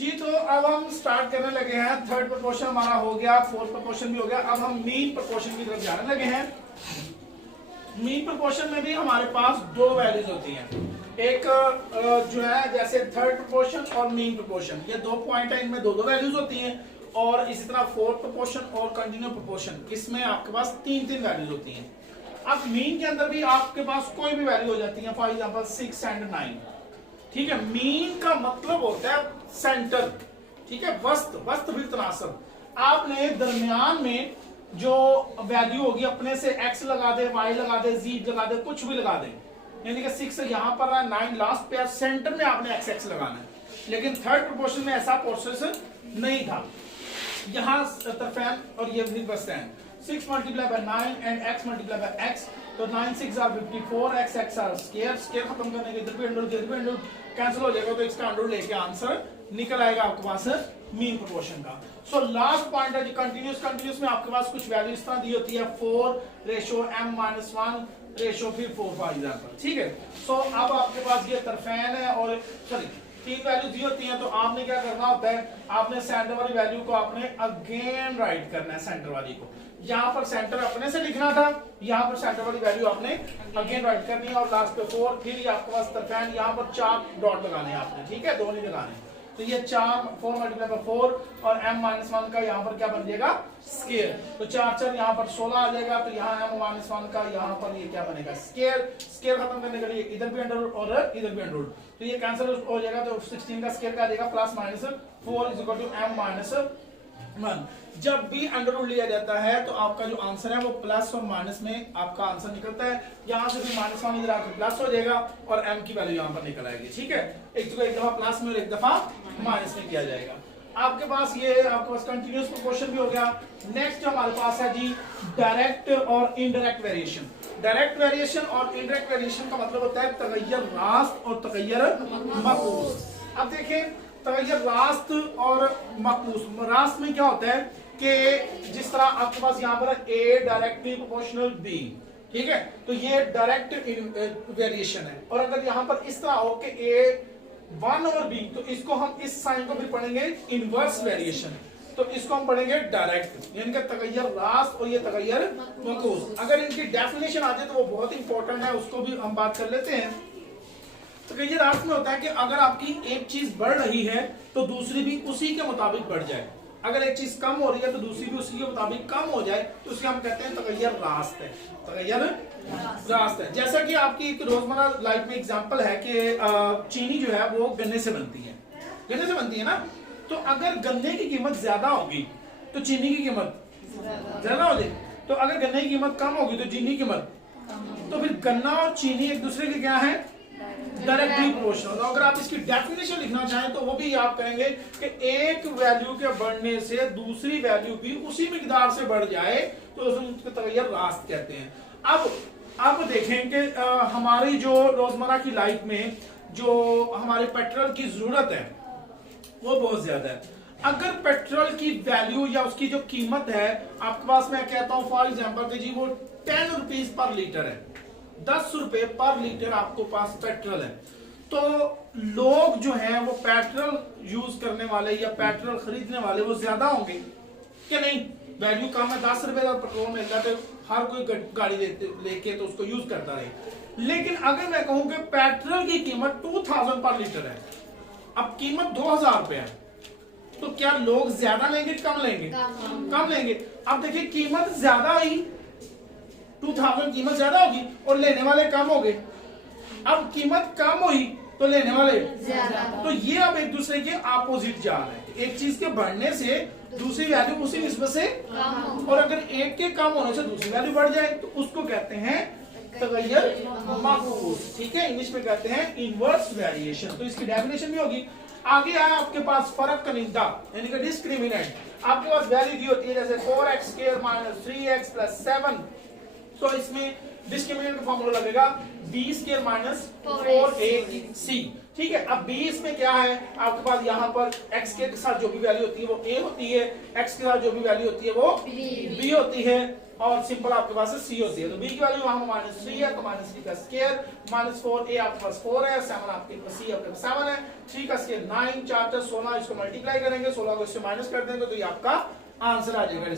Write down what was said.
जी तो अब हम स्टार्ट करने लगे हैं। थर्ड प्रोपोर्शन हमारा हो गया, फोर्थ प्रोपोर्शन भी हो गया। अब हम मीन प्रोपोर्शन की तरफ जाने लगे हैं। मीन प्रोपोर्शन में भी हमारे पास दो वैल्यूज होती हैं, एक जो है जैसे थर्ड प्रोपोर्शन और मीन प्रोपोर्शन, ये दो पॉइंट है, इनमें दो दो वैल्यूज होती हैं। और इसी तरह फोर्थ प्रोपोर्शन और कंटिन्यू प्रोपोर्शन, इसमें आपके पास तीन तीन वैल्यूज होती हैं। अब मीन के अंदर भी आपके पास कोई भी वैल्यू हो जाती है, फॉर एग्जांपल 6 एंड 9। ठीक है, मीन का मतलब होता है सेंटर, ठीक है, वस्त भी तनासब। आपने दरमियान में जो वैल्यू होगी अपने से x लगा दे, y लगा दे, z लगा दे, कुछ भी लगा दे, यानी कि 6 यहाँ पर है, 9 लास्ट पे, सेंटर में आपने x लगाना है। लेकिन थर्ड प्रोपोर्शन में ऐसा प्रोसेस नहीं था। यहाँ तरफैन और ये रिवर्स है, 6 multiply by 9 and x multiply by x, तो 9 6 are 54, x are square, square खत्म करने के इधर भी अंडर कैंसिल हो जाएगा, तो इसका अंडर लेके आंसर निकल आएगा आपके पास मीन प्रोपोर्शन का। सो लास्ट पॉइंट है जी कंटीन्यूअस में आपके पास कुछ वैल्यू इस तरह दी होती है, 4 रेशो m-1 रेशो फिर 4 फॉर एग्जांपल। ठीक है, सो अब आपके पास ये तरफैन है और सॉरी तीन वैल्यू दी होती हैं, तो आपने क्या करना होता है, आपने सेंटर वाली वैल्यू को आपने अगेन राइट करना है, सेंटर वाली को यहाँ पर सेंटर अपने से लिखना था, यहाँ पर सेंटर वाली वैल्यू आपने अगेन राइट करनी है, और लास्ट पे 4, फिर आपके पास तरफैन यहाँ पर 4 डॉट लगाने हैं आपने, ठीक है, दो नहीं लगाने। तो ये 4 मल्टीप्लाई बाय 4 और m-1 का यहाँ पर क्या बन जाएगा, स्क्वायर, तो 4 4 यहाँ पर 16 आ जाएगा, तो यहाँ m-1 का यहाँ पर ये क्या बनेगा, स्क्वायर। स्क्वायर खत्म करने के लिए इधर भी अंडर रूट और इधर भी अंडर रूट, तो ये कैंसिल हो जाएगा, तो 16 का स्क्वायर का आ जाएगा plus minus 4 is equal to m-1। जब भी अंडर रूट लिया जाता है तो आपका जो आंसर है वो प्लस और माइनस में आपका आंसर निकलता है। यहाँ से भी -1 इधर आकर प्लस हो जाएगा और m की वैल्यू यहाँ पर निकल आएगी। ठीक है, एक दफा प्लस में और एक दफा माइनस में किया जाएगा। आपके पास ये आपके पास कंटिन्यूअस प्रोपोर्शन भी हो गया। नेक्स्ट हमारे पास है जी डायरेक्ट और इनडायरेक्ट वेरिएशन। डायरेक्ट वेरिएशन और इनडायरेक्ट वेरिएशन का मतलब होता है तगय्युर रास्त और तगय्युर मकूस। अब देखें तगय्युर रास्त और मकूस, रास्त में क्या होता है कि जिस तरह आपके पास यहाँ पर A डायरेक्टली प्रोपोर्शनल B, ठीक है, तो ये डायरेक्ट वेरिएशन है। और अगर यहाँ पर इस तरह हो कि A1 और B, तो इसको हम इस साइन को फिर पढ़ेंगे इनवर्स वेरिएशन, तो इसको हम पढ़ेंगे डायरेक्ट, यानी कि तगय्युर रास्त और ये तगय्युर मकूस। अगर इनकी डेफिनेशन आ जाए तो वो बहुत इंपॉर्टेंट है, उसको भी हम बात कर लेते हैं। तगय्युर रास्त में होता है कि अगर आपकी एक चीज बढ़ रही है तो दूसरी भी उसी के मुताबिक बढ़ जाए, अगर एक चीज कम हो रही है तो दूसरी भी उसी के मुताबिक कम हो जाए, तो उसके हम कहते हैं तगय्युर रास्त है, तगय्युर रास्त है। जैसा कि आपकी एक रोजमर्रा लाइफ में एग्जांपल है कि चीनी जो है वो गन्ने से बनती है, गन्ने से बनती है ना, तो अगर गन्ने की कीमत ज्यादा होगी तो चीनी की कीमत ज्यादा हो जाएगी, तो अगर गन्ने की कीमत कम होगी तो चीनी की कीमत, तो फिर गन्ना और चीनी एक दूसरे के क्या है, डायरेक्टली प्रोपोर्शनल। अगर आप इसकी डेफिनेशन लिखना चाहें तो वो भी आप कहेंगे कि एक वैल्यू के बढ़ने से दूसरी वैल्यू भी उसी मिकदार से बढ़ जाए तो उसको तगय्युर रास्त कहते हैं। अब देखें कि हमारी जो रोजमर्रा की लाइफ में जो हमारे पेट्रोल की जरूरत है वो बहुत ज्यादा है। अगर पेट्रोल की वैल्यू या उसकी जो कीमत है आपके पास, मैं कहता हूं फॉर एग्जांपल जी वो 10 रुपीज पर लीटर है, 10 रुपए पर लीटर आपको पास पेट्रोल है, तो लोग जो हैं वो पेट्रोल यूज करने वाले या पेट्रोल खरीदने वाले वो ज्यादा होंगे कि नहीं, वैल्यू कम है, 10 रुपए का पेट्रोल मिलता है तो हर कोई गाड़ी लेके तो उसको यूज करता रहे। लेकिन अगर मैं कहूं कि पेट्रोल की कीमत 2000 पर लीटर है, अब कीमत 2000 रुपए है, तो क्या लोग ज्यादा लेंगे कम लेंगे, कम लेंगे। अब देखिए कीमत ज्यादा आई, 2000 कीमत ज्यादा होगी और लेने वाले कम हो गए। अब कीमत कम हुई तो लेने वाले ज्यादा, तो ये अब एक दूसरे के अपोजिट जा रहे हैं। एक चीज के बढ़ने से दूसरी वैल्यू उसी निस्बत से कम, और अगर एक के कम होने से दूसरी वैल्यू बढ़ जाए तो उसको कहते हैं तगय्युर मकूस। ठीक है, इंग्लिश में कहते हैं इनवर्स वेरिएशन। तो इसकी डेफिनेशन भी होगी। आगे आया आपके पास फर्क कनिंदा यानी कि डिस्क्रिमिनेंट। आपके पास वैल्यू दी होती है जैसे 4x² - 3x + 7, तो इसमें डिस्क्रिमिनेंट का फॉर्मूला लगेगा b² - 4ac। ठीक है। अब 20 में क्या है आपके पास, यहाँ पर x के साथ जो भी वैल्यू होती है वो a होती है, x के साथ जो भी वैल्यू होती है वो b होती है, और सिंपल आपके पास c होती है। तो b की वैल्यू वहां -3 है, तो -3 का स्क्वायर -4, a आपके पास 4 है, 7 आपके पास c आपके पास 7 है, 3 का स्क्वायर 9, 4 16, इसको मल्टीप्लाई करेंगे, 16 को इससे माइनस कर देंगे तो ये आपका आंसर आ जाएगा इसका।